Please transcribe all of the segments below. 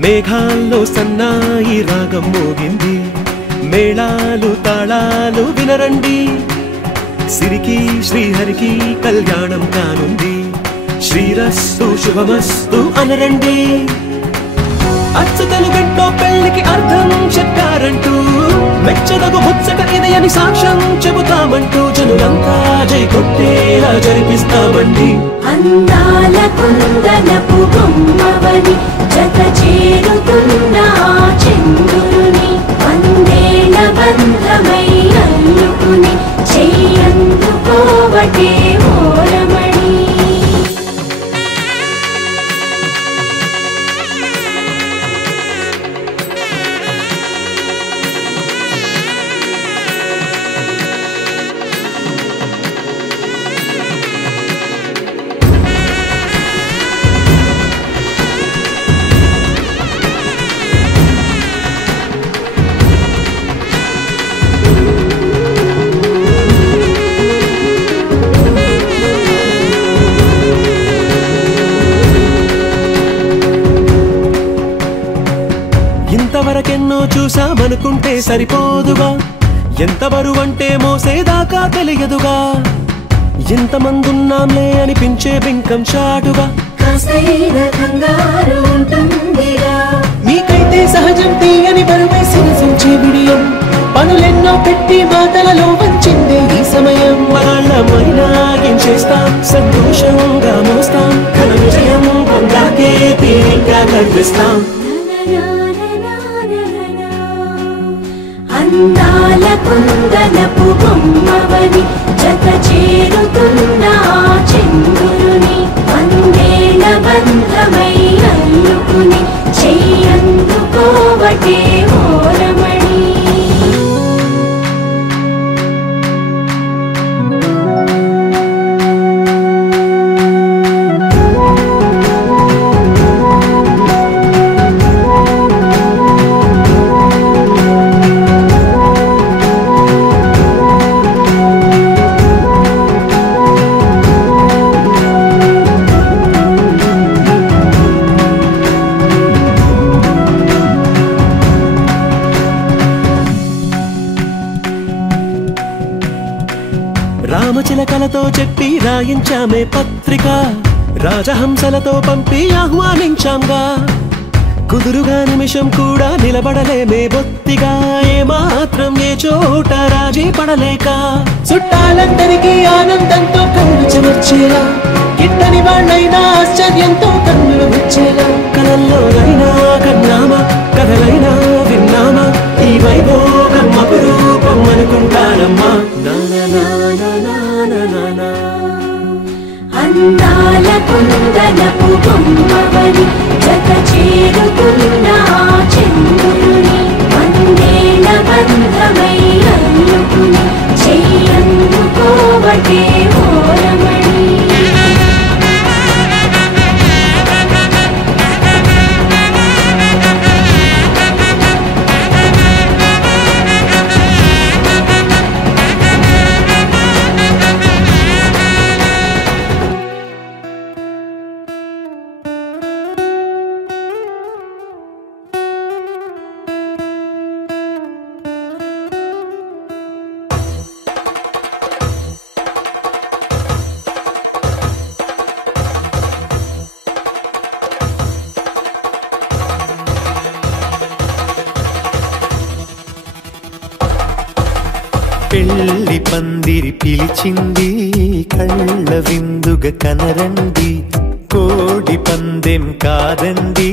మేఘాల్లో సన్నాయి రాగం మోగింది మేళాలు తాళాలు వినరండి సిరికి శ్రీహరికి కళ్యాణం కానుంది శ్రీరస్తు శుభమస్తు అనరండి అచ్చతలు గంటో పెళ్లికి అర్థం చెప్పారంటూ మెచ్చదగు ముచ్చట ఇది అని సాక్ష్యం చెబుతామంటూ జనులంతా జై కొట్టేలా జరిపిస్తామండి అందాల కుందనపు బొమ్మవని జత చేరుతున్న చంద్రుని వందేల బంధమై అల్లుకుని చెయ్యందుకోవటే ఓరమణి ఇంతవరకెన్నో చూసామనుకుంటే సరిపోదుగా ఎంత బరువంటే మోసేదాకా తెలియదుగా ఎంతమందున్నాంలే అనిపించే బింకం చాటుగా మీకైతే సహజం తీయని బరువే సిరసించే విడియం పనులెన్నో పెట్టి మాటలలో వంచిందే ఈ సమయం వాళ్ళమైనా ఏం చేస్తాం సంతోషంగా మోస్తాం ఘన విజయం పొందాకే తీరిగ్గా కనిపిస్తాం అందాల కుందనపు బొమ్మవని జత చేరుతున్న చంద్రుని వందేల బంధమై అల్లుకుని చెయ్యందుకోవటే ఓరమణి రామచిలకలతో చెప్పి రాయించామే పత్రిక రాజహంసలతో పంపి ఆహ్వానించాంగా కుదురుగా నిమిషం కూడా నిలబడలేమే బొత్తిగా ఏమాత్రం ఏ చోట రాజీ పడలేక చుట్టాలందరికీ ఆనందంతో కన్ను చెమర్చేలా గిట్టని వాళ్ళైనా ఆశ్చర్యంతో కన్నులు వచ్చేలా కలల్లోనైనా కన్నామా కథలైనా విన్నామా ఈ వైభోగం అపురూపం అనుకుంటానమ్మా అందాల కుందనపు బొమ్మవని జత చేరుతున్న చంద్రుని వందేల బంధమై అల్లుకుని చెయ్యందుకోవటే ఓరమణి పెళ్లి పందిరి పిలిచింది కళ్ళ విందుగా కనరండి కోడి పందెం కాదండి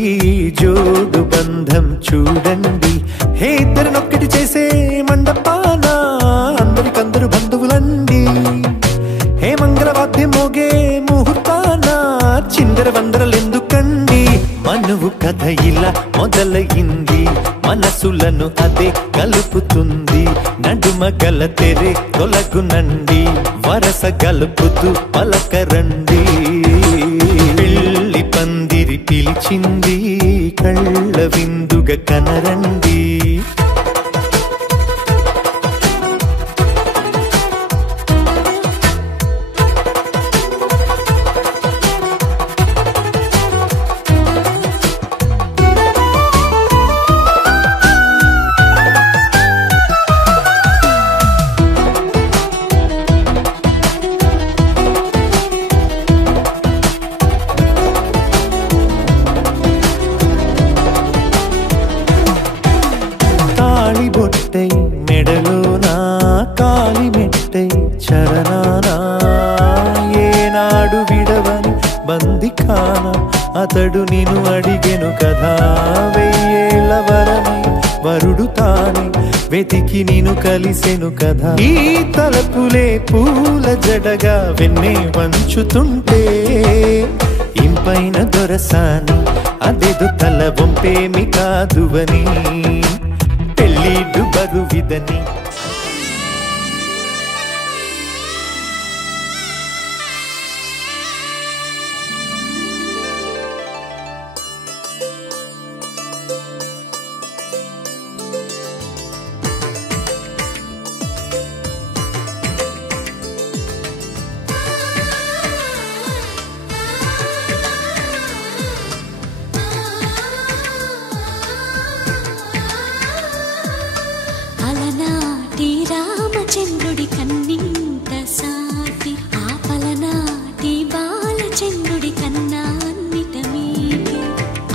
జోడు బంధం చూడండి హే ఇద్దరినొక్కటి చేసే మండపాన అందరికందరు బంధువులండి హే మంగళవాద్యం మోగే ముహూర్తాన చిందర వందరలెందుకండి మనువు కథ ఇలా మొదలయింది మనసులను అదే కలుపుతుంది నడుమ గల తెరే తొలగునండి వరస గలుపుతూ పలకరండి పెళ్లి పందిరి పందిరి పిలిచింది కళ్ళ విందుగా కనరండి. బొట్టై మెడలోనా కాలి మెట్టై చరణానా ఏనాడు విడవని బందిఖాన అతడు నిన్ను అడిగెను కదా. వెయ్యేళ్ళ వరమై వరుడు తానే వెతికి నిన్ను కలిసెను కదా. ఈ తలపులే పూల జడగా వెన్నే వంచుతుంటే ఇంపైన దొరసాని అదేదో తల వంపేమి కాదువని పెళ్ళిడు బరువిదని. అలనాటి రామచంద్రుడి కన్నింత సాటి ఆపలనాటి బాలచంద్రుడి కన్నా అన్నిట మీటి.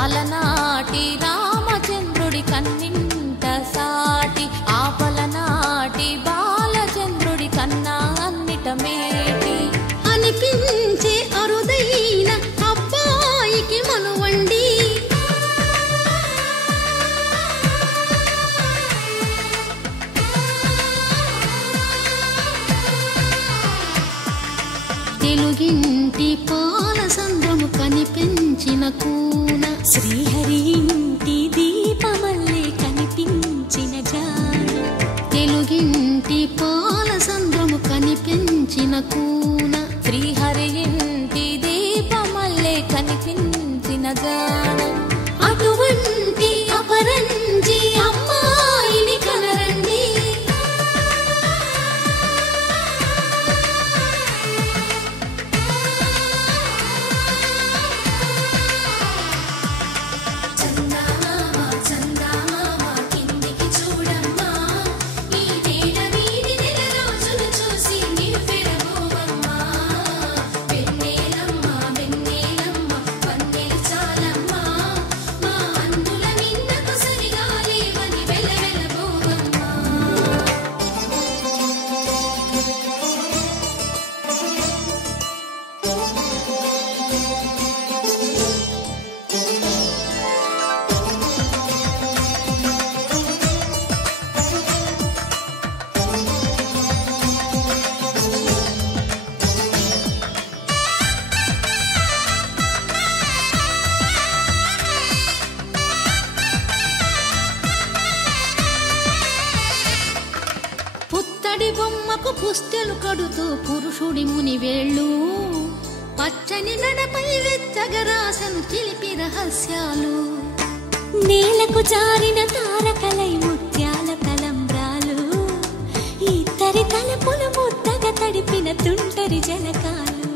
అలనాటి రామచంద్రుడి కన్నింత సాటి ఆపలనాటి బాలచంద్రుడి కన్నా అన్నిట మేటి. అనిపించే అరుదైన అబ్బాయికి మనువండి తెలుగింటి పాల సంద్రము కనిపించిన కూన శ్రీహరి ఇంటి దీపమల్లే కనిపించిన జాన. తెలుగింటి పాల సంద్రము కనిపించిన కూన శ్రీహరి ఇంటి దీపమల్లే కనిపించిన జాన. అటువంటి అపరంజి అమ్మాయిని కనరండి. పుత్తడి బొమ్మకు పుస్తెలు కడుతూ పురుషుడి ముని వేళ్ళు పచ్చని నడపై వెచ్చగరాసను చిలిపి రహస్యాలు. నేలకు జారిన తారకలై ముత్యాల తలంబ్రాలు ఇద్దరి తలపులు ముద్దగా తడిపిన తుంటరి జలకాలు.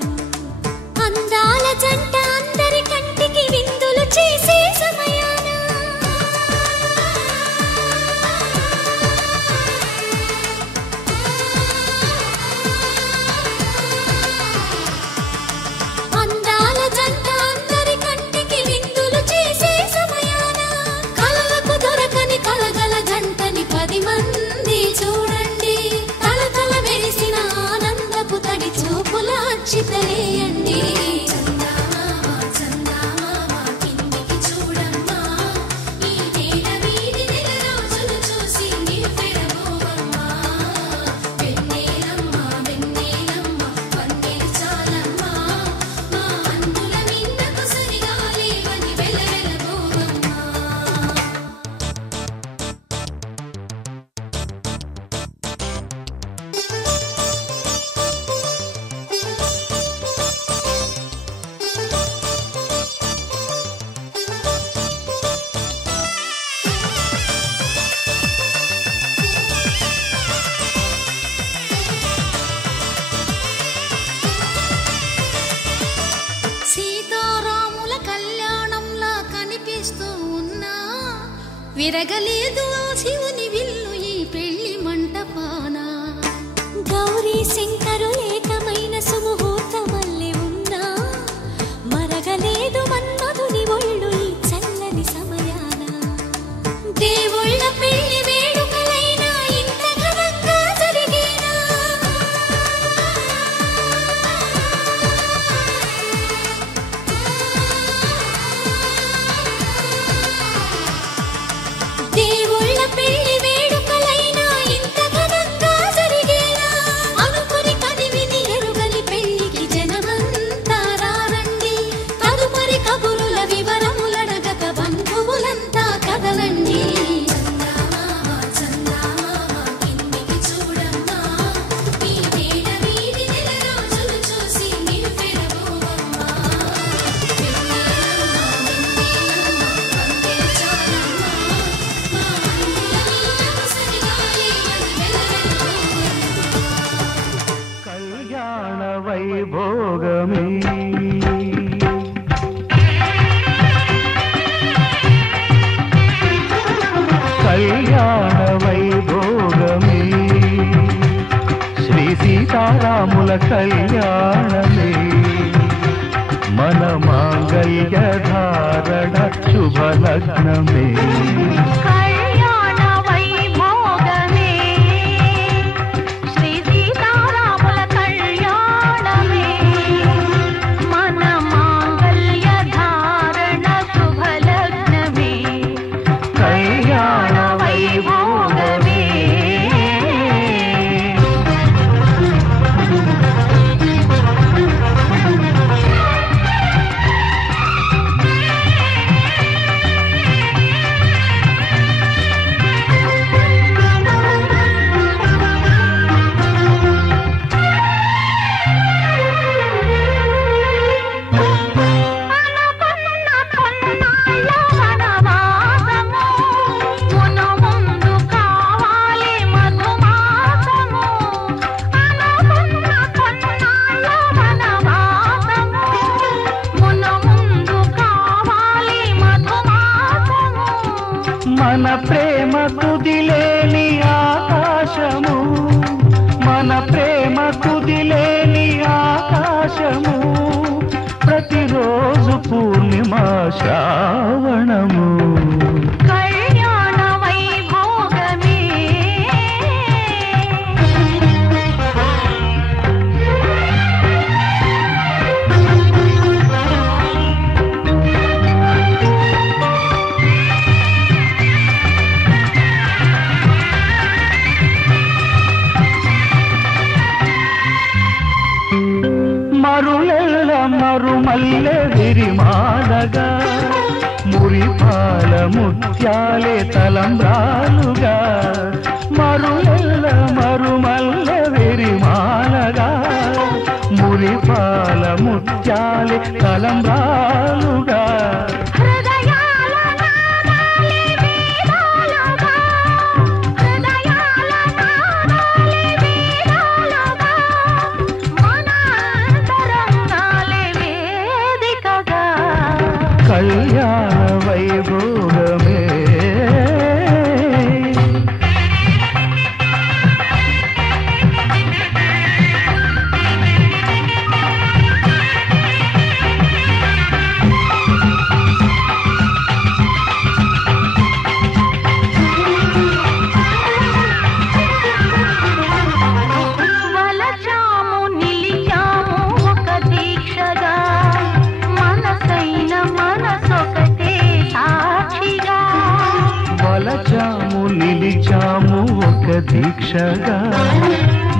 అందాల జంట అందరి కంటికి విందులు చేసే సమయాన చితలేయండి చందమామ చందమామ కిందికి చూడమ్మ విరగలేదు ఆ శివుని విల్లు ఈ పెళ్లి మంటపాన. గౌరీ శంకరు ఏకమైన సుముహూర్తమల్లె ఉన్నా మరగలేదు మన్మధుని ఒళ్ళు ఈ చల్లని సమయాన. దేవుళ్ళ పెళ్లి వేడుకలైనా ఇంత ఘనంగా జరిగేనా? దేవుళ్ళ పెళ్లి వేడుకలైనా ఇంత ఘనంగా జరిగేనా? అనుకుని కదివిని ఎరుగని పెళ్లికి జనమంతా రారండి. తదుపరి కబురుల వివరములడగక బంధువులంతా కదలండి. కిందికి చూడమ్మా, ఈ నేల వీధి నెల రోజులు చూసి నివ్వెరబోవమ్మా. కళ్యాణ వైభోగమే కళ్యాణ వైభోగమే శ్రీ సీతారాముల కళ్యాణమే మన మాంగళ్య ధారణ శుభలగ్నమే. కళ్యాణ వైభోగమే శ్రీ సీతారాముల కళ్యాణమే మన మాంగళ్య ధారణ శుభలగ్నమే. కళ్యాణ వైభోగమే మన ప్రేమ కుదిలేని ఆకాశము మన ప్రేమ కుదిలేని ఆకాశము ప్రతిరోజు పూర్ణిమ శ్రావణము. కళ్యాణ వైభోగమే మరులెల్ల మరుమల్లె విరిమాలగా మురిపాల ముత్యాలే తలంబ్రాలుగా మరులెల్ల మరుమల్లె విరిమాలగా మురిపాల ముత్యాలే తలంబ్రాలుగా హృదయాల నాదాలే వేదాలుగా హృదయాల నాదాలే వేదాలుగా మన అంతరంగాలే వేదికగా. కళ్యాణ వైభోగమే వలచాము నిలిచాము ఒక దీక్షగా మనసైన మనసొకటే సాక్షిగా. వలచాము నిలిచాము ఒక దీక్షగా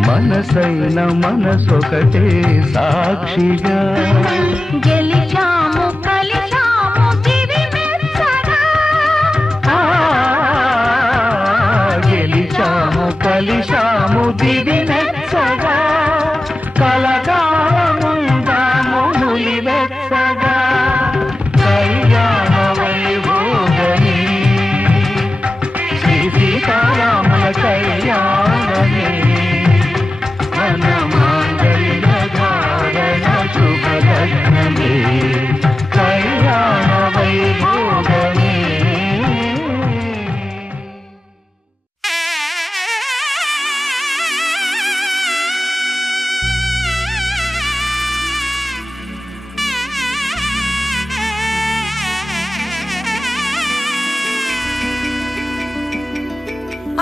మనసైన మనసొకటే సాక్షిగా గెలిచాము కలిచాము దివి మెచ్చగా. గెలిచాము కలిశాము దివి మెచ్చగా కలకాలముందాము నులివెచ్చగా. కళ్యాణ వైభోగమే శ్రీ సీతారాముల కళ్యాణమే మన మాంగళ్య ధారణ శుభలగ్నమే.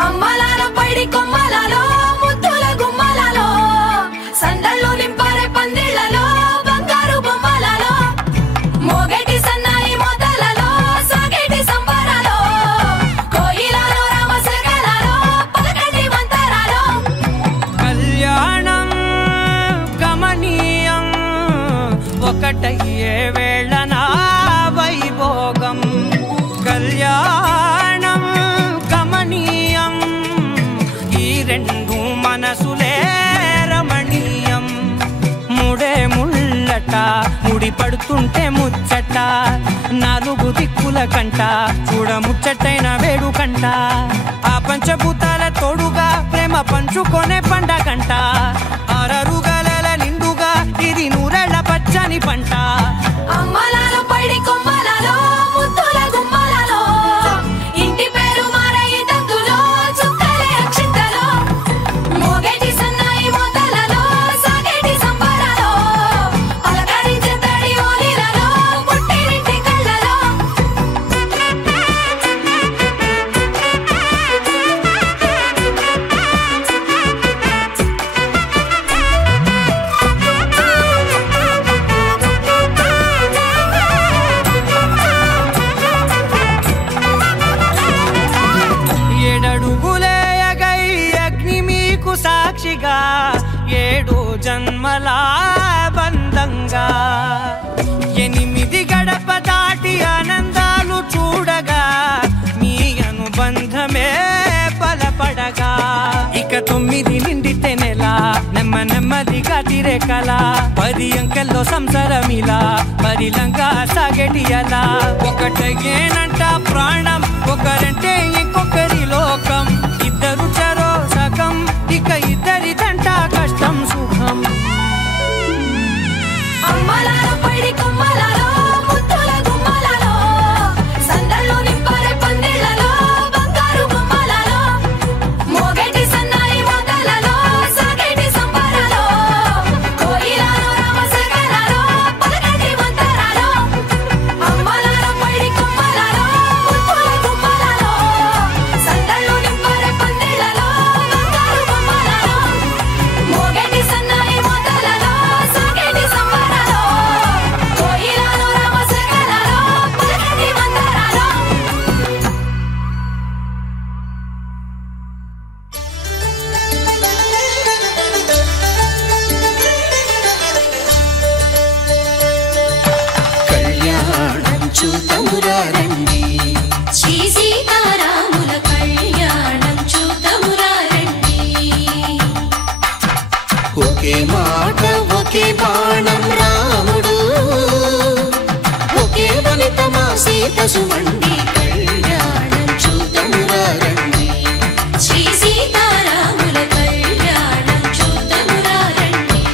అమ్మలాల పైడి కొమ్మలలో ముద్దుల గుమ్మలలో సందళ్ళు నింపారే పందిళ్లలో బంగారు బొమ్మలలో మోగేటి సన్నాయి మోతలలో సాగేటి సంబరాలో కోయిలలో రామశకలలో పలకటి మంతరాలో కళ్యాణం గమనీయం ఒకటయ్యే వేళ నా వైభోగం కళ్యాణం గమనీయం ఈ రెండు మనసులే రమణీయం ముడే ముళ్ళట ముడి పడుతుంటే ముచ్చట నాలుగు దిక్కుల కంట చూడ ముచ్చటైన వేడుకంట ఆ పంచభూతాల తోడుగా ప్రేమ పంచుకొనే పండగంట ఆరరుగల నిండుగా ఇది నూరెళ్ళ పచ్చని పంట అమ్మలాల పైడి కొమ్మలలో ముద్దుల గుమ్మలలో ఇంటి పేరు మారయి తందులో చుక్కలే అక్షింతలో మోగేటి సన్నాయి మోతలలో సాగేటి సంబరాలో పలకరించే తడి ఓలిలలో పుట్టినింటి కళ్ళలో ఏడడుగులేయగై అగ్ని మీకు సాక్షిగా 7 జన్మల బంధంగా 8 గడప దాటి ఆనందాలు చూడగా మీ అనుబంధమే బలపడగా ఇక 9 నిండితే నెల నెమ్మదిగా తిరే కల 10 అంకెల్లో సంసారమిలా పరిలంగా సాగేటి అలా ఒకటేనంట ప్రాణం ఒకరంటే ఇంకొకరి లోకం ఇద్దరు చరో సగం ఇక ఇద్దరిదంట కష్టం సుఖం అమ్మలాల పైడి కొమ్మలలో ముద్దుల గుమ్మలలో సందళ్ళు నింపారే పందిళ్లలో బంగారు బొమ్మలలో మోగేటి సన్నాయి మోతలలో సాగేటి సంబరాలో కోయిలలో రామశకలలో పలకటి మంతరాలో అమ్మలాల పైడి కొమ్మలలో ముద్దుల గుమ్మలలో సందళ్ళు నింపారే పందిళ్లలో బంగారు బొమ్మలలో మోగేటి సన్నాయి మోతలలో సాగేటి సంబరాలో కోయిలలో రామశకలలో పలకటి మంతరాలో కళ్యాణం చూతమురా రండి శ్రీ సీతారాముల కళ్యాణం చూతమురా రండి ఒకే మాట ఒకే బాణం రాముడు ఒకే వనిత మా సీత సుమండి కళ్యాణం చూతమురా రండి శ్రీ సీతారాముల కళ్యాణం చూతమురా రండి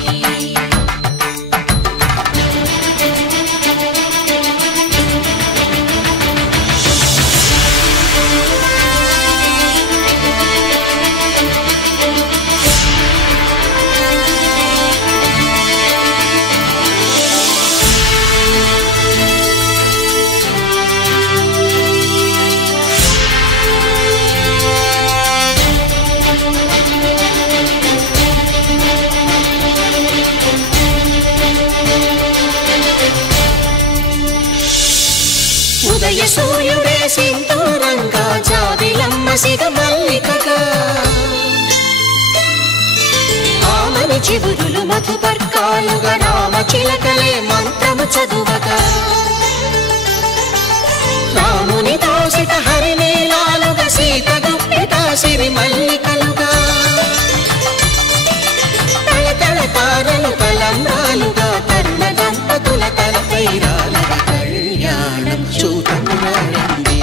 ఉదయ సూర్యుడే సింధూరంగా జాబిలమ్మ సిగ మల్లికగా ఆమని చివురులు మధుపర్కాలుగా రామ చిలకలే మంత్రము చదువగా రాముని దోసిట హరినీలాలుగా సీత గుప్పిట సిరి మల్లికలుగా తళతళ తారలు తలంబ్రాలుగా తరుణ దంపతుల తలపైరాలుగా కళ్యాణం చూతమురా రండి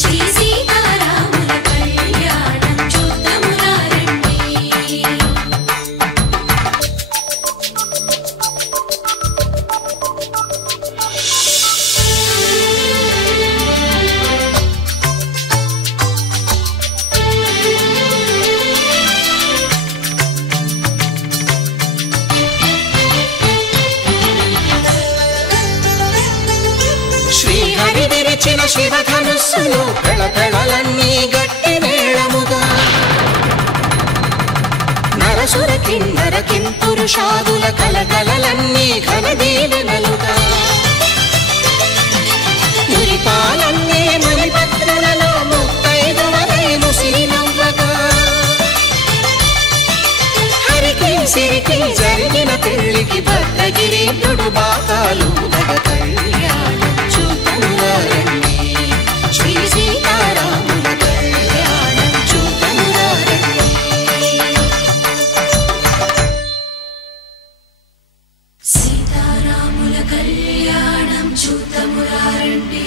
శ్రీ సీతారాముల కళ్యాణం చూతమురా రండి శ్రీహరి విరిచిన శివధనుస్సులు పెళపెళలన్నీ గట్టి మేళముగా బాకాలు నగ కళ్యాణం చూతమురారండి శ్రీ సీతారాముల కళ్యాణం చూతమురారండి సీతారాముల కళ్యాణం చూతమురారండి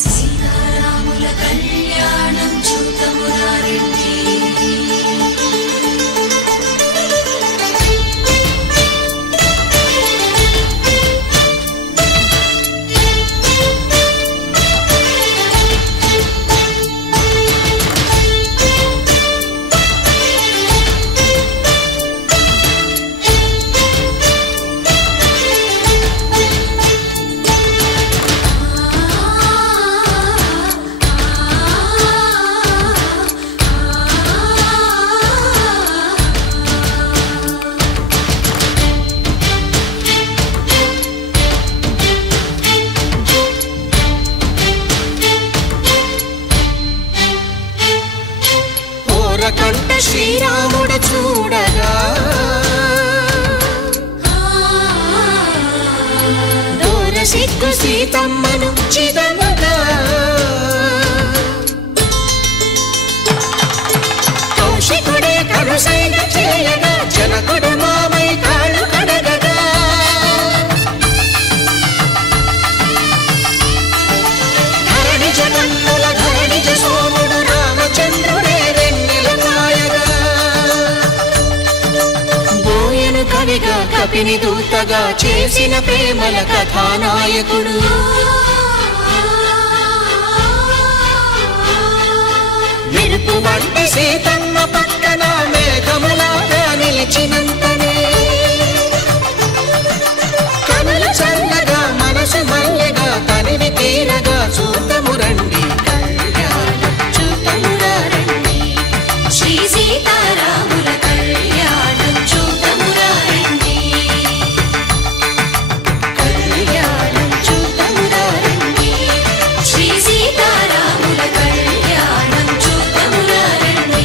సీతారాముల కళ్యాణం చూతమురారండి కంట శ్రీరాముడు చూడగా దూర సిగ్గు సీతమ్మను చిదమగా కౌశికుడే కరుసైన చేయగా జనకుడు మామై కాళ్ళు కడగగా ధరణి జగన్నుల ధరణిజ సోముడు రామచంద్రుడే కవిగా కపిని దూతగా చేసిన ప్రేమల కథానాయకుడు మెరుపు వంటి సీతమ్మ పక్కన మేఘములాగా నిలిచినంతనే కనులు చల్లగా మనసు మల్లెగా తనివి తీరగా చూతమురండి కళ్యాణం చూతమురారండి శ్రీ సీతారాముల కళ్యాణం చూతమురారండి కళ్యాణం చూతమురారండి శ్రీ సీతారాముల కళ్యాణం చూతమురారండి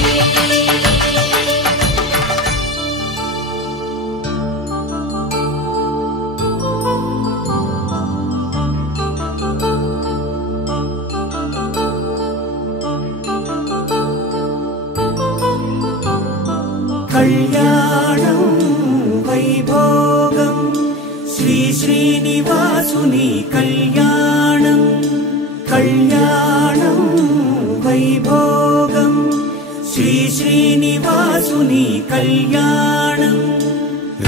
కళ్యాణం వైభోగం శ్రీ శ్రీనివాసుని కళ్యాణం కళ్యాణం వైభోగం శ్రీ శ్రీనివాసుని కళ్యాణం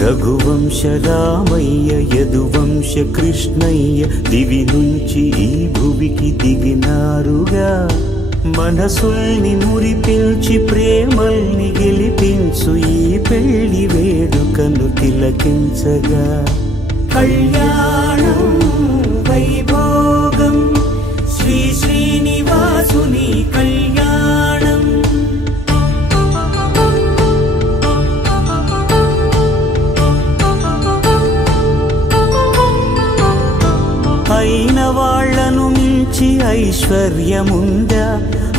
రఘువంశ రామయ్య యదువంశ కృష్ణయ్య దివి నుంచి ఈ భువికి దిగినారుగా మనసుల్ని మురిపించి ప్రేమల్ని గెలిపించు ఈ పెళ్లి వేడుకను తిలకించగా కళ్యాణం వైభోగం శ్రీ శ్రీనివాసుని కళ్యాణం అయిన వాళ్లను మించి ఐశ్వర్యముందా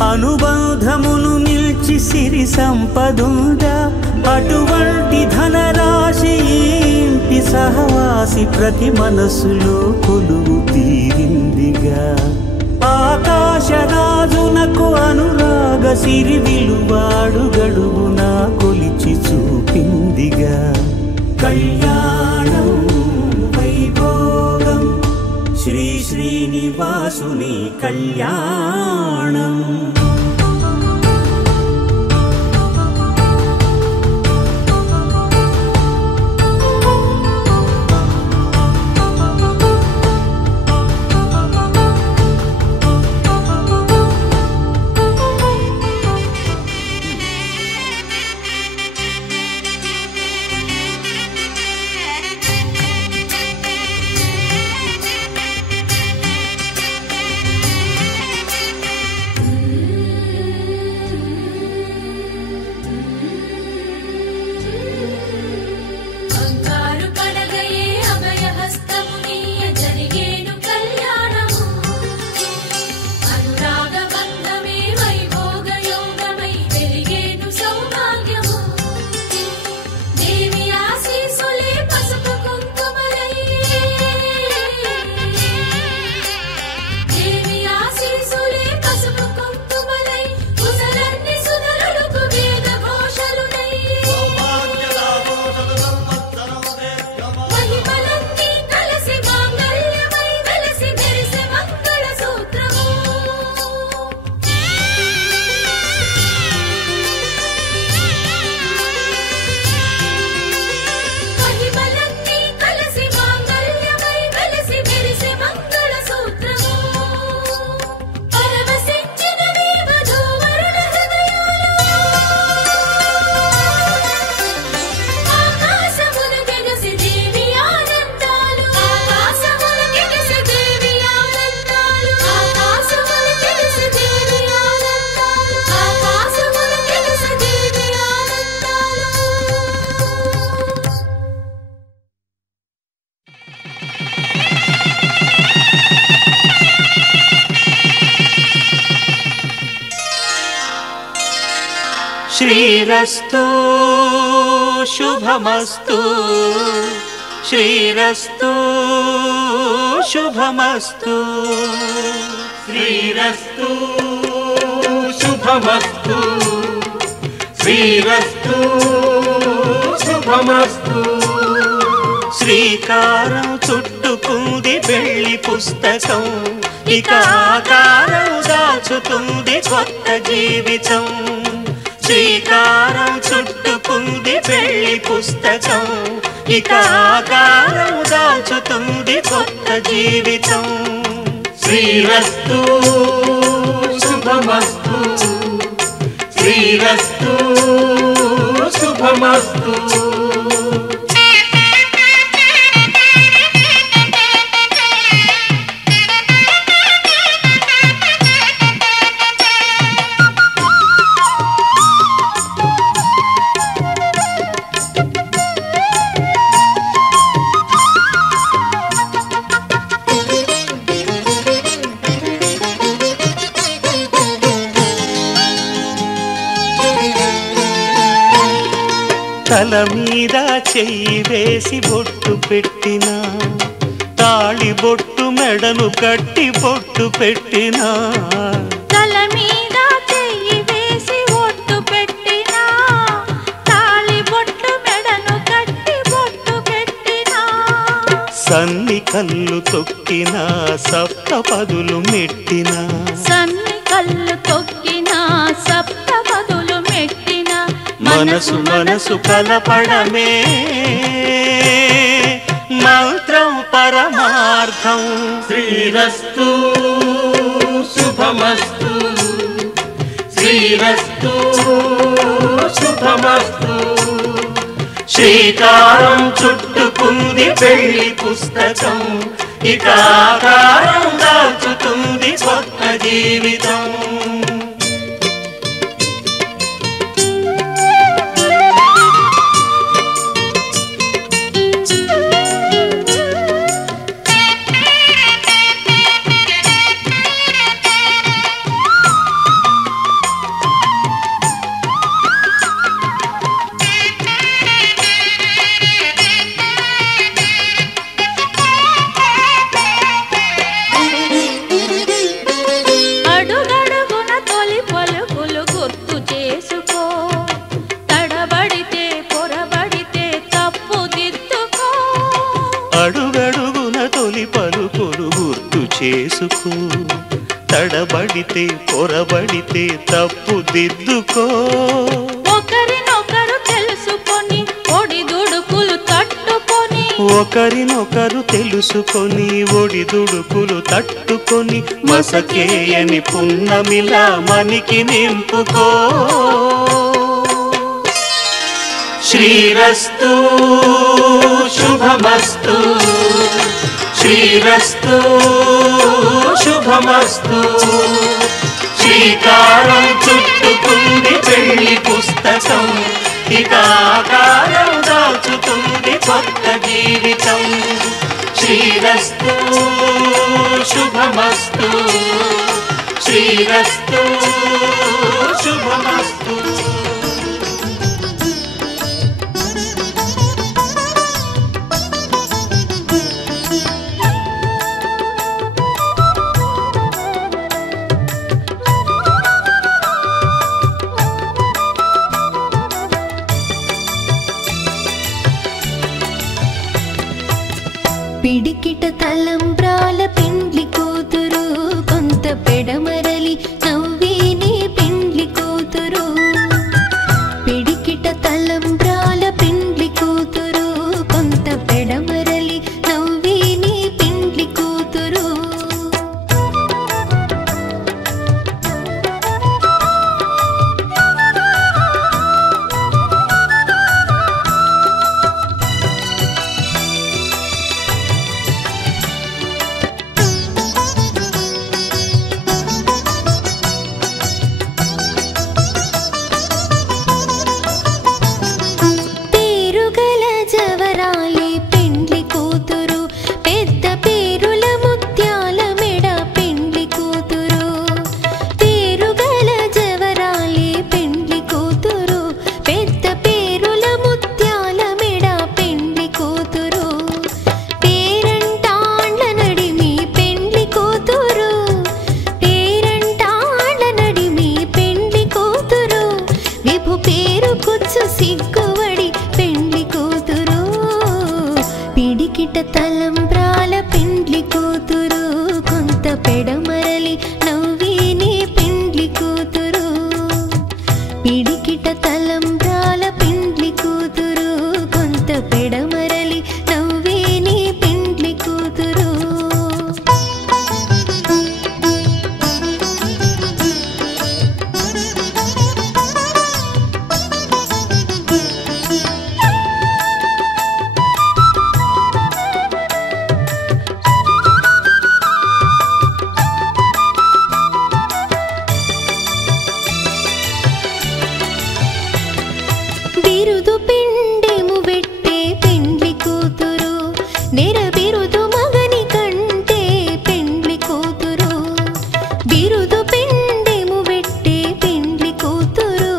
అనుబంధమును నిల్చి సిరి సంపదుందా అటువంటి ధనరాశి ఇంటి సహవాసి ప్రతి మనసులో కొలువు తీరిందిగా ఆకాశరాజునకు అనురాగ సిరి విలువాడు గడువునా కొలిచి చూపిందిగా కళ్యాణం వైభోగం శ్రీ శ్రీనివాసుని కళ్యాణం శ్రీరస్తు శుభమస్తు శ్రీరస్తు శుభమస్తు శ్రీరస్తు శుభమస్తు శ్రీరస్తు శుభమస్తు శ్రీకారం చుట్టుకుంది పెళ్లి పుస్తకం ఇక ఆకారం దాచుతుంది కొత్త జీవితం శ్రీకారం చుట్టుకుంది పెళ్లి పుస్తకం ఇక ఆకారం దాచుతుంది కొత్త జీవితం శ్రీరస్తు శుభమస్తు శ్రీరస్తు శుభమస్తు తల మీద చెయ్యి వేసి బొట్టు పెట్టినా తాళి బొట్టు మెడను కట్టి బొట్టు పెట్టినా తల మీద చెయ్యి వేసి బొట్టు పెట్టినా తాళి బొట్టు మెడను కట్టి బొట్టు పెట్టినా సన్ని కళ్ళు తొక్కినా సప్త పదులు మెట్టినా సన్ని కళ్ళు తొక్కినా సప్త పదులు మెట్టినా మనసు మనసు కలపడమే మంత్రం పరమార్థం శ్రీరస్తు శుభమస్తు శ్రీరస్తు శుభమస్తు శ్రీకారం చుట్టుకుంది పెళ్లి పుస్తకం ఇక ఆకారం దాచుతుంది కొత్త జీవితం అడుగడుగున తొలి పలుకులు గుర్తు చేసుకో తడబడితే పొరబడితే తప్పు దిద్దుకో ఒకరినొకరు తెలుసుకొని ఒడిదుడుకులు తట్టుకొని ఒకరినొకరు తెలుసుకొని ఒడిదుడుకులు తట్టుకొని మసకేయని పున్నమిలా మనికి నింపుకో శ్రీరస్తు శుభమస్తు శ్రీరస్తు శుభమస్తు శ్రీకారం చుట్టుకుంది పెళ్లి పుస్తకం ఇక ఆకారం దాచుతుంది కొత్త జీవితం శ్రీరస్తు శుభమస్తు శ్రీరస్తు శుభమస్తు పిడికిట తలంబ్రాల పెండ్లి కూతురు కొంత పెడమరలి నవ్వేనే పెండ్లి కూతురు పెడమరలి నవ్వేనే పెండ్లి కూతురు పిడికిట తలంబ్రాల పెండ్లి కూతురు కొంత పెడమరలి నవ్వేనే పెండ్లి కూతురు బిరుదు పిండెము వెట్టే పెండ్లి కూతురు నెర బిరుదు మగని కంటే పెండ్లి కూతురు బిరుదు పిండెము వెట్టే పెండ్లి కూతురు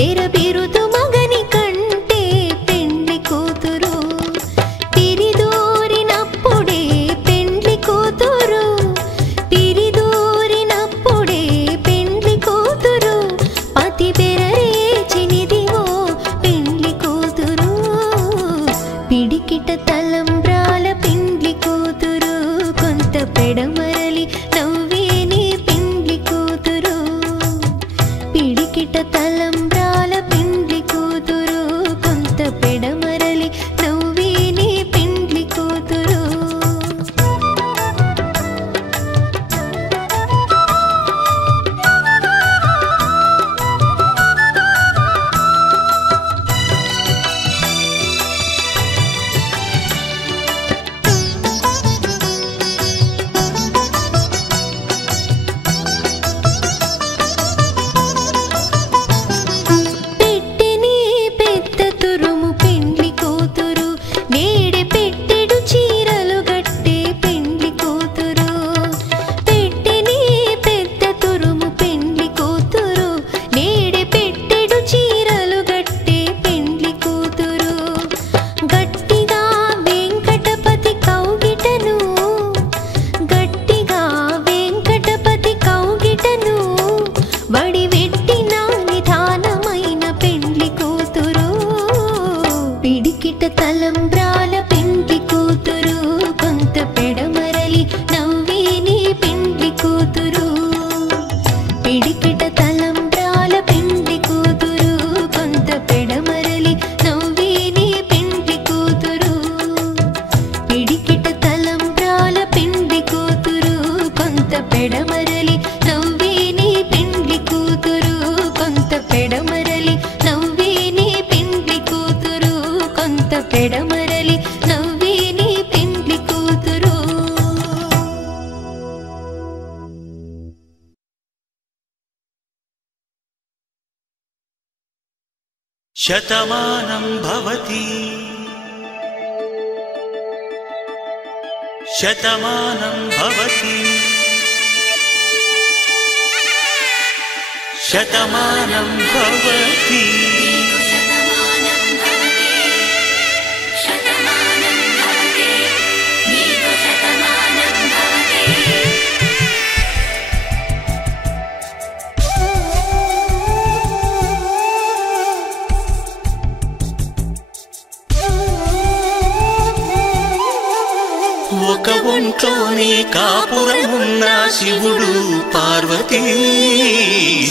నెర బిరుదు మగని కంటే పెండ్లి కూతురు తిరిదూరినప్పుడే పెండ్లి కూతురు తిరిదూరినప్పుడే పెండ్లి కూతురు పతి బెరరేచినిదివో పెండ్లి కూతురు పిడికిట తలంబ్రాల పెండ్లి కూతురు కొంత పెడమరలి నవ్వేనే పెండ్లి కూతురు పిడికిట తలంబ్రాల పెండ్లి కూతురు కొంత పెడమరలి నవ్వేనే పెండ్లి కూతురు పెట్టెనే పెద్ద తురుము పెండ్లి కూతురు నేడే పెట్టెడు చీరలు గట్టే పెండ్లి కూతురు పెట్టెనే పెద్ద తురుము పెండ్లి కూతురు నేడే పెట్టెడు చీరలు గట్టే పెండ్లి కూతురు గట్టిగా వెంకటపతి కౌగిటను గట్టిగా వెంకటపతి కౌగిటను వడివెట్టిన నిధానమైన పెండ్లి కూతురు పిడికిట తలంబ్రాల పెండ్లి కూతురు కొంత పెడమరలి నవ్వేనే పెండ్లి కూతురు పిడికిట తలంబ్రాల పెండ్లి కూతురు కొంత పెడమరలి నవ్వేనే పెండ్లి కూతురు పిడికిట తలంబ్రాల పెండ్లి కూతురు కొంత పెడమరలి నవ్వేనే పెండ్లి కూతురు కొంత పెడమరలి నవ్వేనే పెండ్లి కూతురు కొంత పెడమరలి నవ్వేనే పెండ్లి కూతురు శతమానం భవతి శతమానం భవతి శతమానం భవతి శతమానం భవతి శతమానం భవతి నీకు శతమానం భవతి ఒక ఒంట్లోనే కాపురమున్న శివుడు పార్వతీ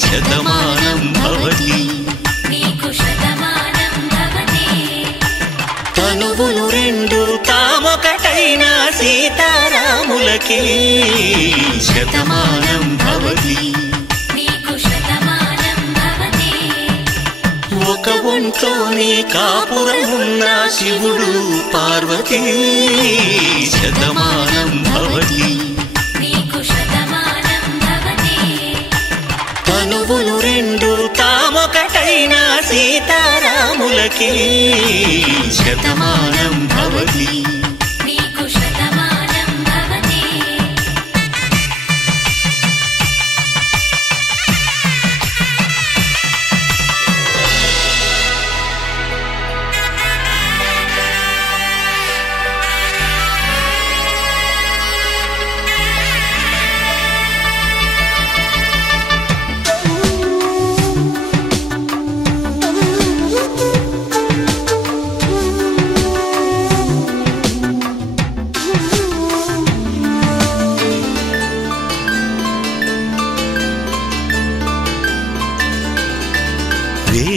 శతమానం భవతి నీకు శతమానం భవతి తనువులు రెండు తామొకటైన సీతారాములకి శతమానం భవతి నీకు శతమానం భవతి ఒక ఒంట్లోనే కాపురమున్న శివుడు పార్వతీ శతమానం భవతి నీకు శతమానం భవతి తనువులు రెండు తామొకటైన సీతారాములకి శతమానం భవతి నీకు శతమానం భవతి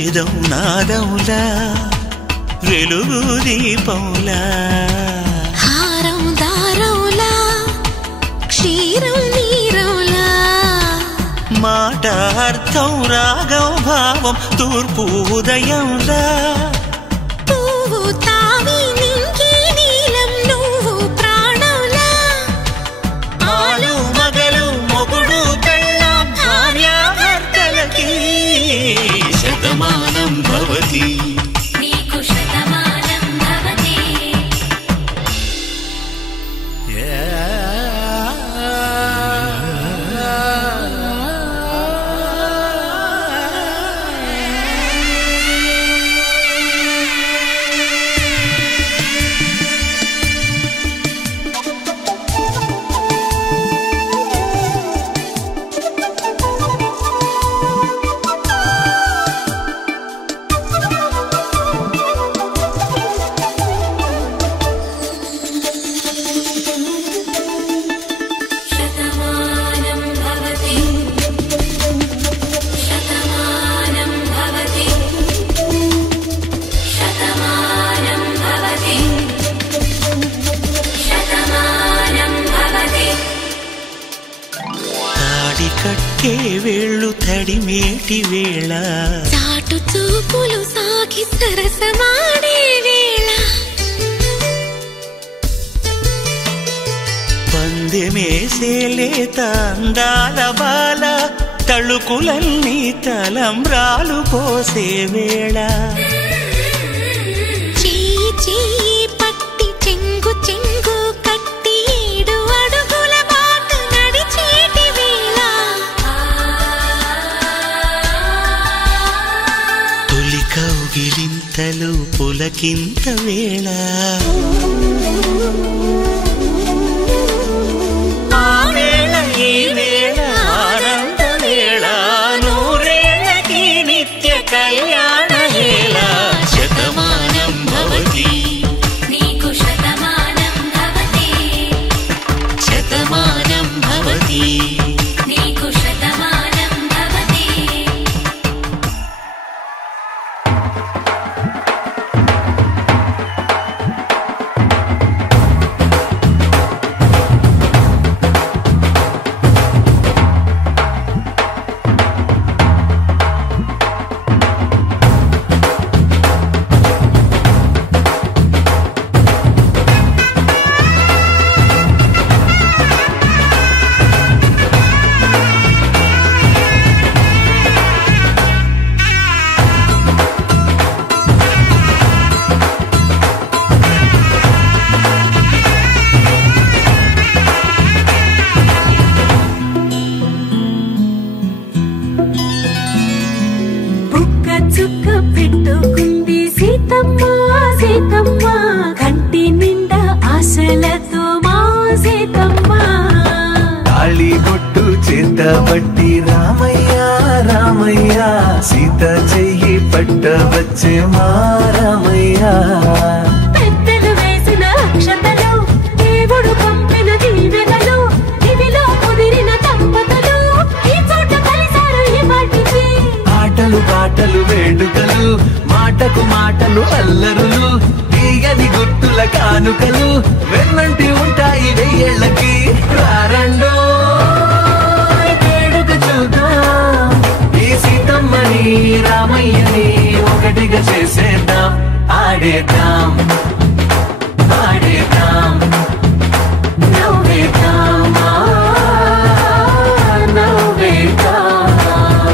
వేదం నాదములా వెలుగు దీపములా హారం దారౌలా క్షీరం నీరౌలా మాట అర్థం రాగం భావం తూర్పు ఉదయంలా పువ్వు తావి నింగి నీలం నువ్వు ప్రాణంలా ఆలు మగలు మొగుడు పెళ్ళాం భార్యాభర్తలకి శతమానం భవతి నీకు శతమానం భవతి శతమానం భవతి శతమానం భవతి శతమానం భవతి శతమానం భవతి తాడి కట్టే వేళ్ళు తడిమేటి వేళ చాటు చూపులు సాగి సరసమాడే వేళ పందెమేసేలేత అందాల బాల తళుకులన్నీ తలంబ్రాలు పోసే వేళ చెయ్యి చెయ్యి పట్టి చెంగు చెంగు కట్టి 7 అడుగుల బాట నడిచేటి వేళ తొలి కౌగిలింతలు పులకింత వేళ ఆ వేళ ఈ వేళ ఆనంద వేళ నూరేళ్ళకి నిత్య కళ్యాణ వేళ శతమానం భవతి నీకు శతమానం భవతి శతమానం భవతి నీకు శతమానం భవతి బుక్క చుక్క పెట్టుకుంది సీతమ్మ సీతమ్మ కంటి నిండా ఆశలతో మా సీతమ్మ తాళి బొట్టు చేత పట్టి రామయ్య రామయ్య సీత చెయ్యి పట్ట వచ్చే మా రామయ్య పెద్దలు వేసిన అక్షతలు దేవుడు పంపిన దీవెనలు ఇవిలో కుదిరిన దంపతులు ఈ చోట కలిసారు ఈ వాటికి ఆటలు పాటలు వేడుకలు మాటకు మాటలు అల్లరులు తీయని గుర్తుల కానుకలు వెన్నంటి ఉంటాయి వెయ్యేళ్ళకి రారండో వేడుక చూద్దాం ఈ సీతమ్మని రామయ్యని ఒకటిగా చేసేద్దాం ఆడేద్దాం ఆడేద్దాం నవ్వేద్దాం నవ్వేద్దాం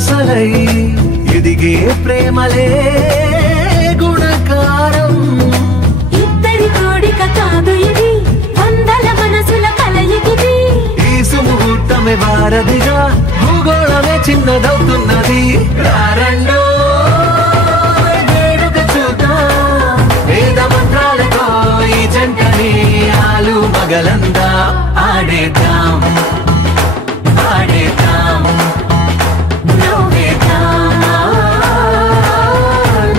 ఆశలై ఎదిగే ప్రేమలే గుణకారం. ఇద్దరి కోడిక కాదు ఇది, వందల మనసుల కలయికిది. ఈ సుముహూర్తమే వారధిగా, భూగోళమే చిన్నదవుతున్నది. రారండో వేడుక చూద్దాం, వేద మంత్రాలతో ఈ జంటని ఆలు మగలందా ఆడేద్దాం ఆడేద్దాం నవ్వేద్దాం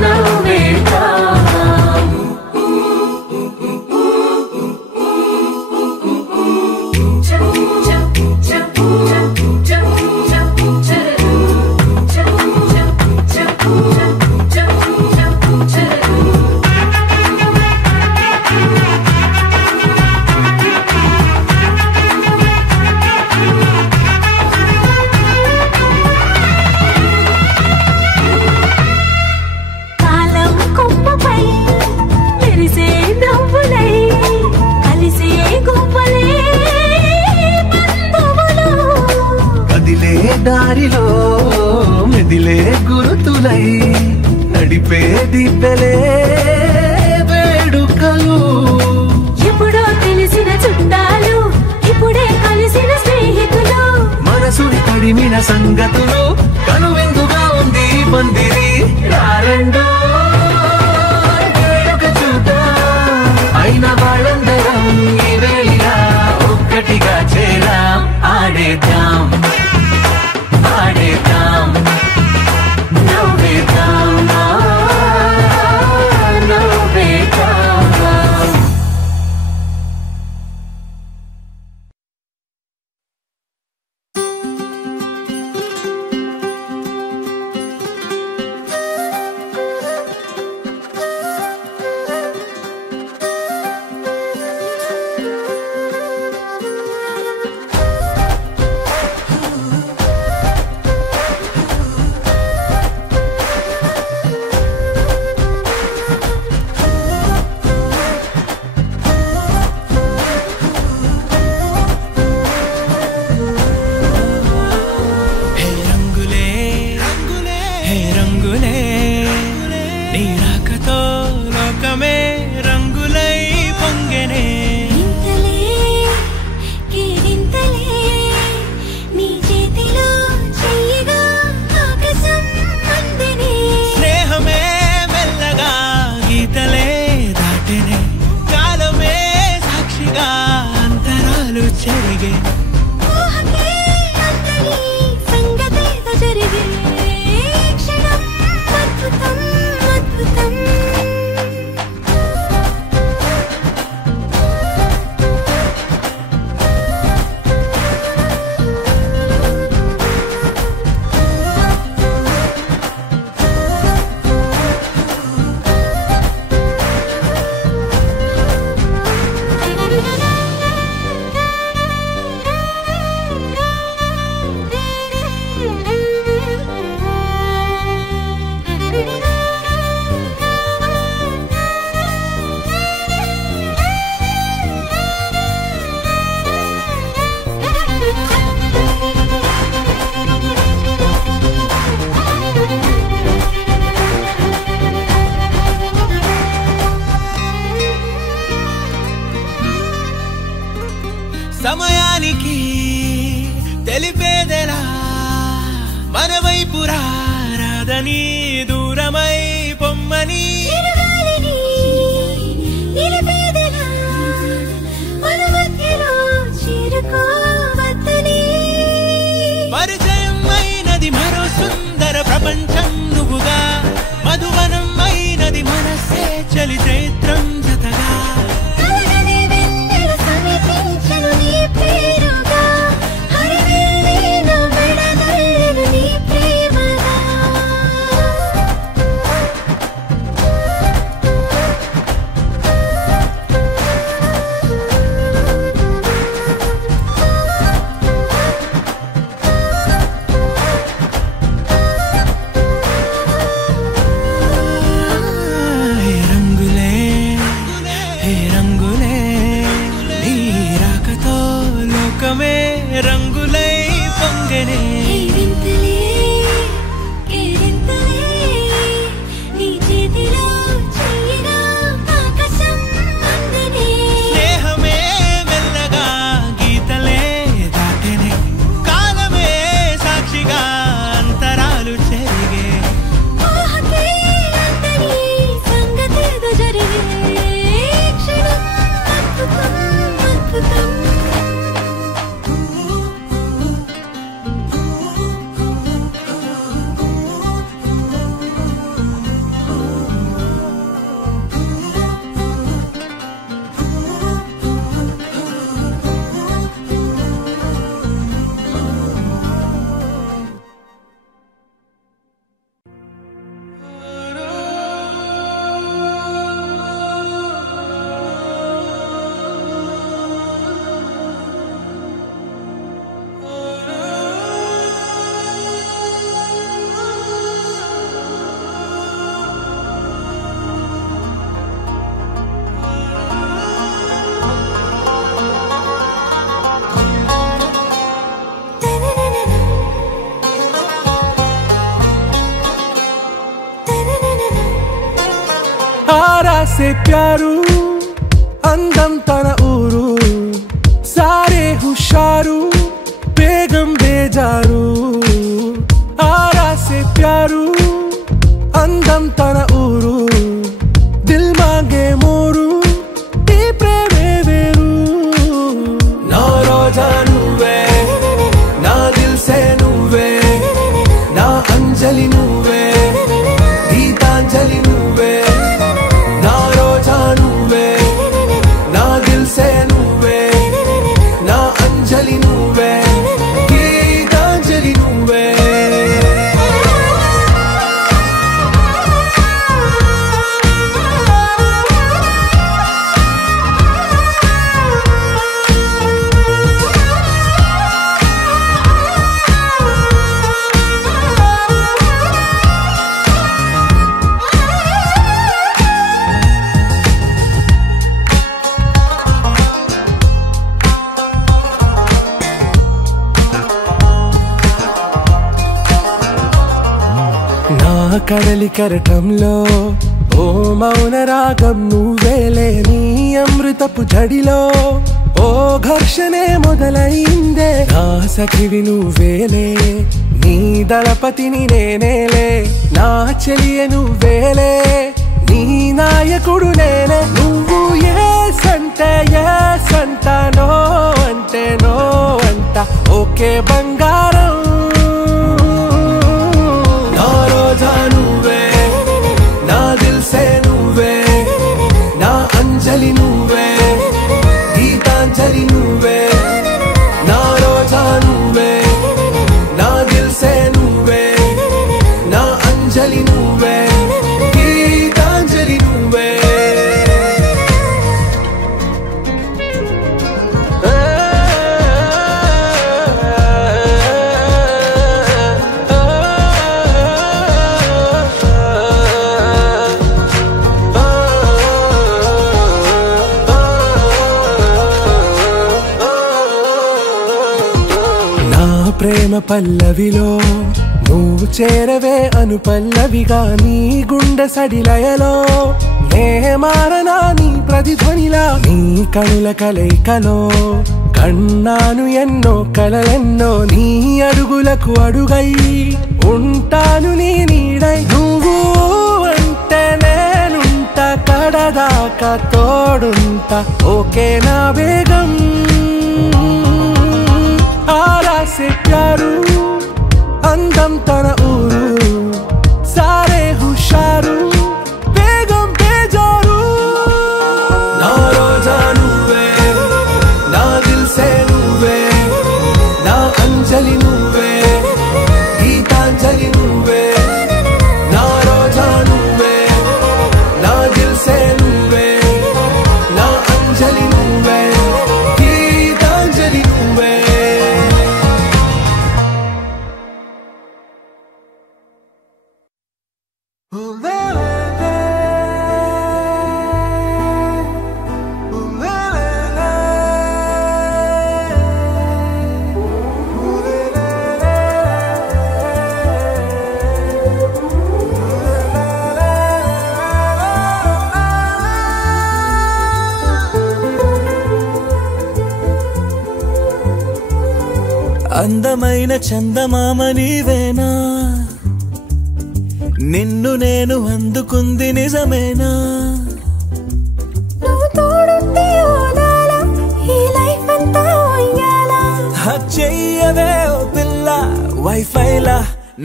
నవ్వేద్దాం. కాలం కొమ్మపై మెరిసే నవ్వులై కలిసే గువ్వలే బంధువులు. కదిలే దారిలో మెదిలే గురుతులై నడిపే దిబ్బెలే వేడుకలు. ఎప్పుడో తెలిసిన చుట్టాలు, ఇప్పుడే కలిసిన స్నేహితులు. మనసుని తడిమిన సంగతులు, కనువిందుగా ఉంది ఈ పందిరి. రారండో వేడుక చూద్దాం, అయిన వాళ్ళందరం ఈ వేళ ఒక్కటిగా చేరాం. ఆడేద్దాం ఆడేద్దాం నవ్వేద్దాం నవ్వేద్దాం. హే రంగులే హే రంగులే నీ రాకతో లోకమే రంగులై పొంగెనే. ఇంతలే కేరింతలే నీ చేతిలో చెయ్యగా ఆకాశం అందెనే. స్నేహమే మెల్లగా గీతలే దాటెనే, కాలమే సాక్షిగా అంతరాలు చెరిగే. ఊహకే అందని సంగతేదో జరిగే క్షణం అద్భుతం అద్భుతం. సమయానికి తెలిపేదెలా మన వైపు రాదని, దూరమై పొమ్మని. చిరుగాలిని నిలిపేదెలా మన మధ్యలో చేరుకోవద్దని. పరిచయం అయినది మరో సుందర ప్రపంచం నువ్వుగా, మధువనం అయినది మనస్సే చలి చైత్రం జతగా. కలగనే వెన్నెల సమీపించెను నీ పేరుగా, హరివెల్లి నా మెడదల్లెను నీ ప్రేమగా. ఆరా సే ప్యారు అందం తన ఊరు సారే హుషారు బేగం బేజారు ఆరా సే ప్యారు అందం తన ఊరు దిల్ మాంగే మోరు ఈ ప్రేమే వేరు నా రోజా నువ్వే నా దిల్ సే నువ్వే నా అంజలి నువ్వే గీతాంజలి నువ్వే నా రోజా నువ్వే నా దిల్ సే నువ్వే నా అంజలి నువ్వే గీతాంజలి నువ్వే కడలి కరటంలో ఓ మౌన రాగం నువ్వేలే నీ అమృతపు జడిలో ఓ ఘర్షణే మొదలైందే నా సఖివి నువ్వేలే నీ దళపతిని నేనేలే నా చెలియ నువ్వేలే నీ నాయకుడు నేనే నువ్వు ఏ సంట నో అంటే నో అంట ఓకే బంగారం నా రోజా నువ్వే నా దిల్ సే నువ్వే నా అంజలి నువ్వే గీతాంజలి నువ్వే నా రోజా నువ్వే నా దిల్ సే నువ్వే నా అంజలి నువ్వే గీతాంజలి నువ్వే ప్రేమ పల్లవిలో నువ్వు చేరవే అను పల్లవిగా నీ గుండె సడిలయలో నే మారనా నీ ప్రతిధ్వనిలా నీ కనుల కలయికలో కన్నాను ఎన్నో కలలెన్నో నీ అడుగులకు అడుగై ఉంటాను నీ నీడై నువ్వు అంటే నేనుంట కడదాకా తోడుంటా ఓకే నా బేగం ఆరా సే ప్యారు అందం తన ఊరు సారే హుషారు బేగం బేజారు నా రోజా నువ్వే నా దిల్ సే నువ్వే నా అంజలి నువ్వే గీతాంజలి నువ్వే నా రోజా నువ్వే నా దిల్ సే నువ్వే నా అంజలి నువ్వే గీతాంజలి నువ్వే అందమైన చందమామ నీవేనా నిన్ను నేను అందుకుంది నిజమేనా నువ్వు తోడుంటే ఓదాల ఈ లైఫ్ అంతా ఉయ్యాలా చెయ్యవే ఓ పిల్ల వైఫైలా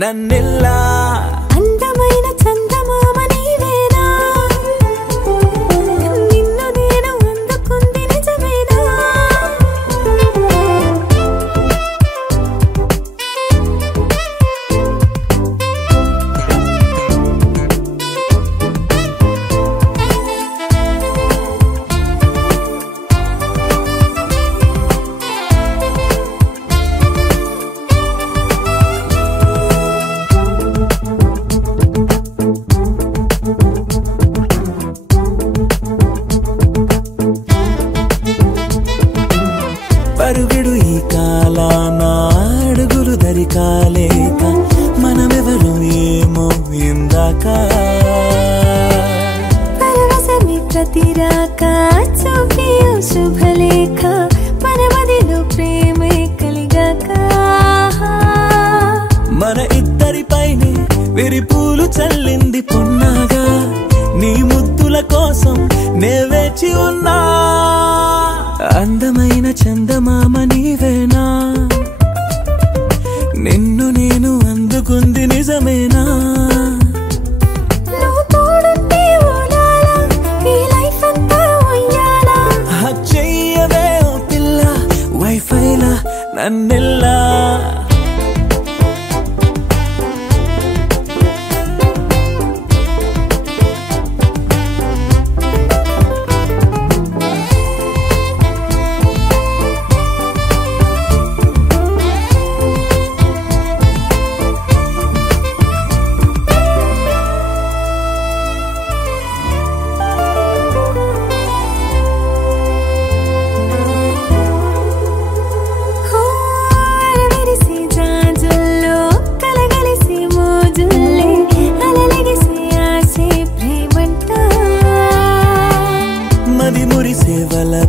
నన్నిల్లా అందమైన చందమామ నీవేనా నిన్ను నేను అందుకుంది నిజమేనా పరుగుడు ఈ కాలాన అడుగులు దరికాలేక మనమెవరు ఏమో ఇందాక పరవశ చిరాక చూపియో శుభలేఖ మనమదిలో ప్రేమే కలిగాక మన ఇద్దరిపైనే విరిపూలు చల్లింది పొన్నాగా నీ ముద్దుల కోసం నే వేచి ఉన్నా అందమైన చందమామ నీవేనా నిన్ను నేను అందుకుంది నిజమేనా నువ్వు తోడుంటే ఓలాలా ఈ లైఫ్ అంతా ఉయ్యాలా చెయ్యవే ఓ పిల్ల వైఫైలా నన్నెల్లా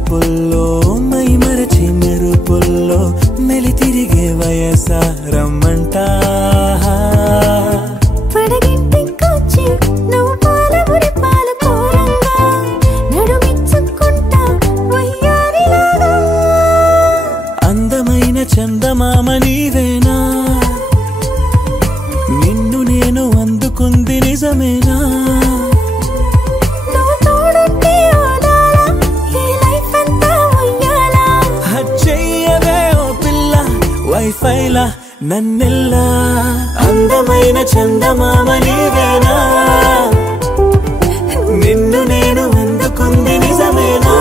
పుల్లో మై మరచి మెరుపుల్లో మెలి తిరిగే వయసా రమ్మంట పడగింటికొచ్చి నువ్వు పాలబురి పాలు కోరంగా నడుమిచ్చుకుంటా వయ్యారిలాగా అందమైన చందమామ నీవేనా నిన్ను నేను అందుకుంది నిజమేనా వైఫైలా నన్నెల్లా అందమైన చందమామ నీవేనా నిన్ను నేను అందుకుంది నిజమేనా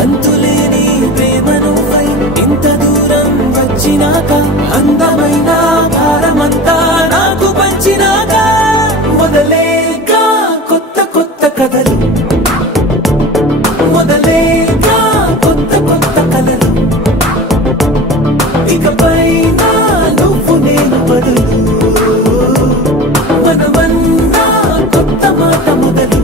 అంతులేని ప్రేమ నువ్వై ఇంత దూరం వచ్చినాక అందమైన భారమంతా నాకు పంచినాక మొదలేక కొత్త కొత్త కథలు మొదలేక కొత్త కొత్త కలలు ఇకపై నువ్వు నేను బదులు మనమన్నా కొత్త మాట మొదలు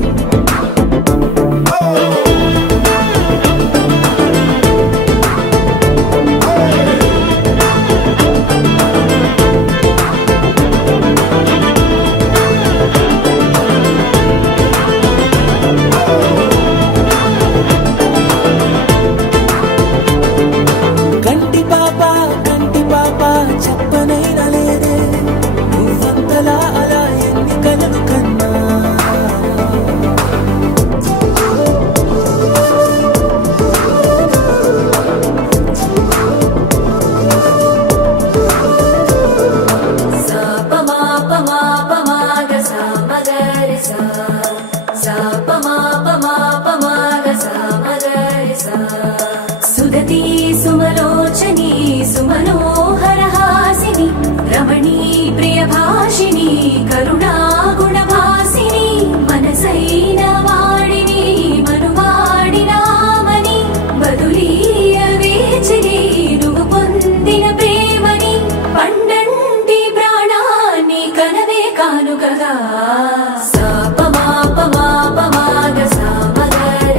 सुदती सुमलोचनी सुमनोहरहासिनी रमणी प्रियभाषिणी करुणा गुणभासिनी मनसैन वाडिनी मनुवाडिनामनि बदुलीय वेचिनी नुव्वु పొందిన ప్రేమని పండంటి ప్రాణాన్ని కనవే కానుకగా సాపమాపమాపమాగ సామగరి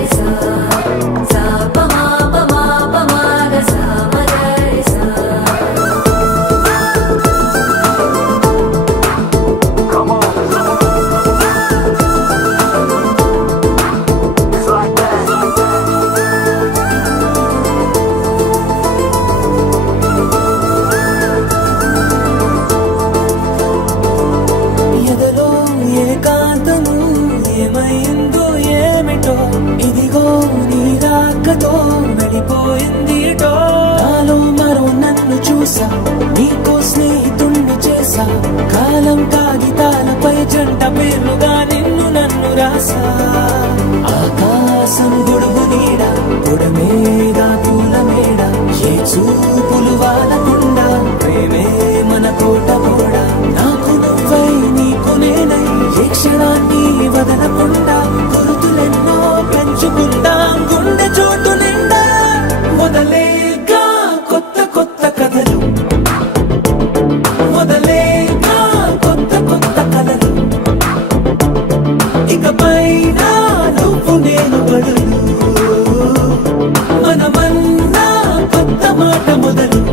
పంచుకుందాం గుండె చోటు నిండా మొదలేగా కొత్త కొత్త కథలు మొదలేగా కొత్త కొత్త కథలు ఇకపైన నువ్వు నేను పడులు మనమన్నా కొత్త మాట మొదలు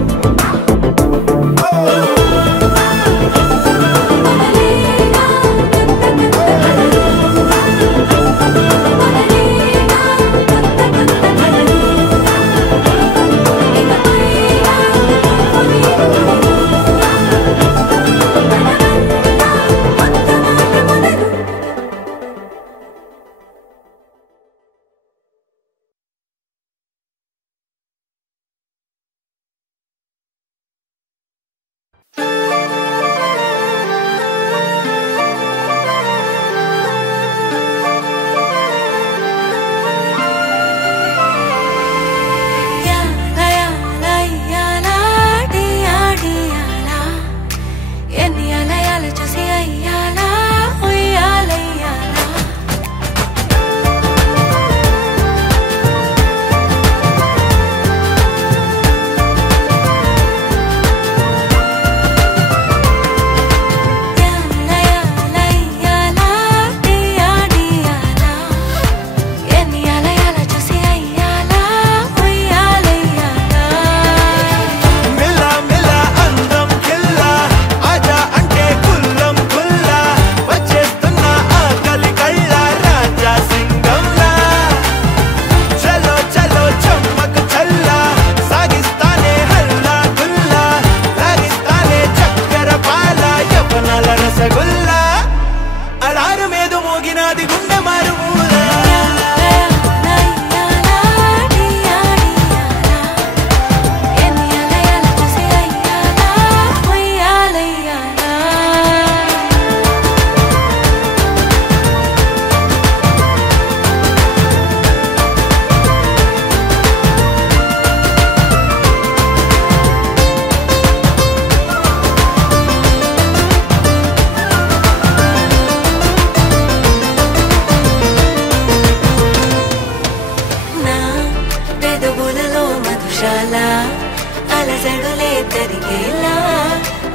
అలజడులే తరిగేలా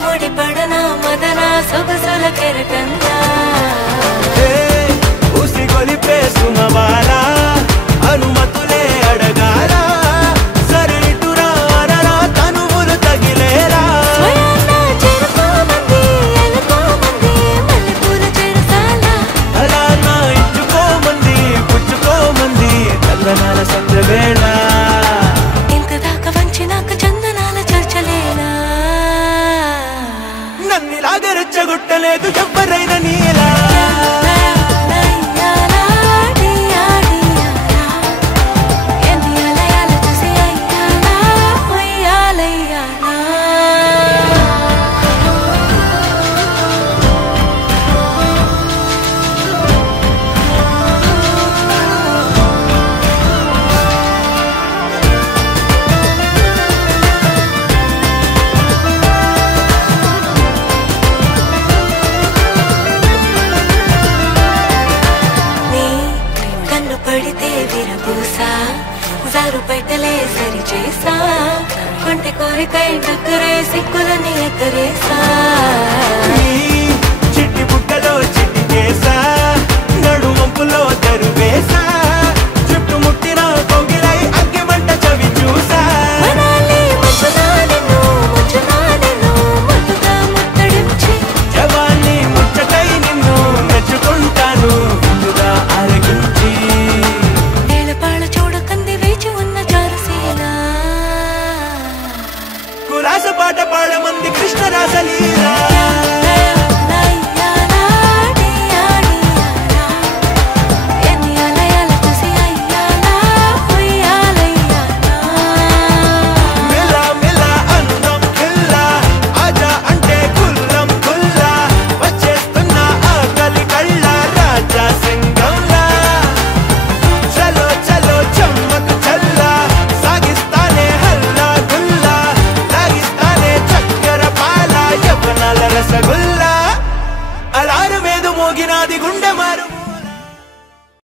ముడిపడన మదన సొగసుల కెరటంగా ఉసిగొలిపే సుమవాల అనుమతులే అడగాల సరిటురా అనరా తనువులు తగిలేరా అలా నా ఇచ్చుకోమంది పుచ్చుకోమంది చందనాల సంద్రవేళ నన్నిలాగరెచ్చగొట్టలేదు ఎవ్వరైనా నీలా పెట్టలే సరి చేసా కొంటె కోరికై దగ్గరే సిక్కులని ఎక్కరేసా చిట్టి బుట్టలో చిట్టి చేసా నడుమంపులో తరువేసా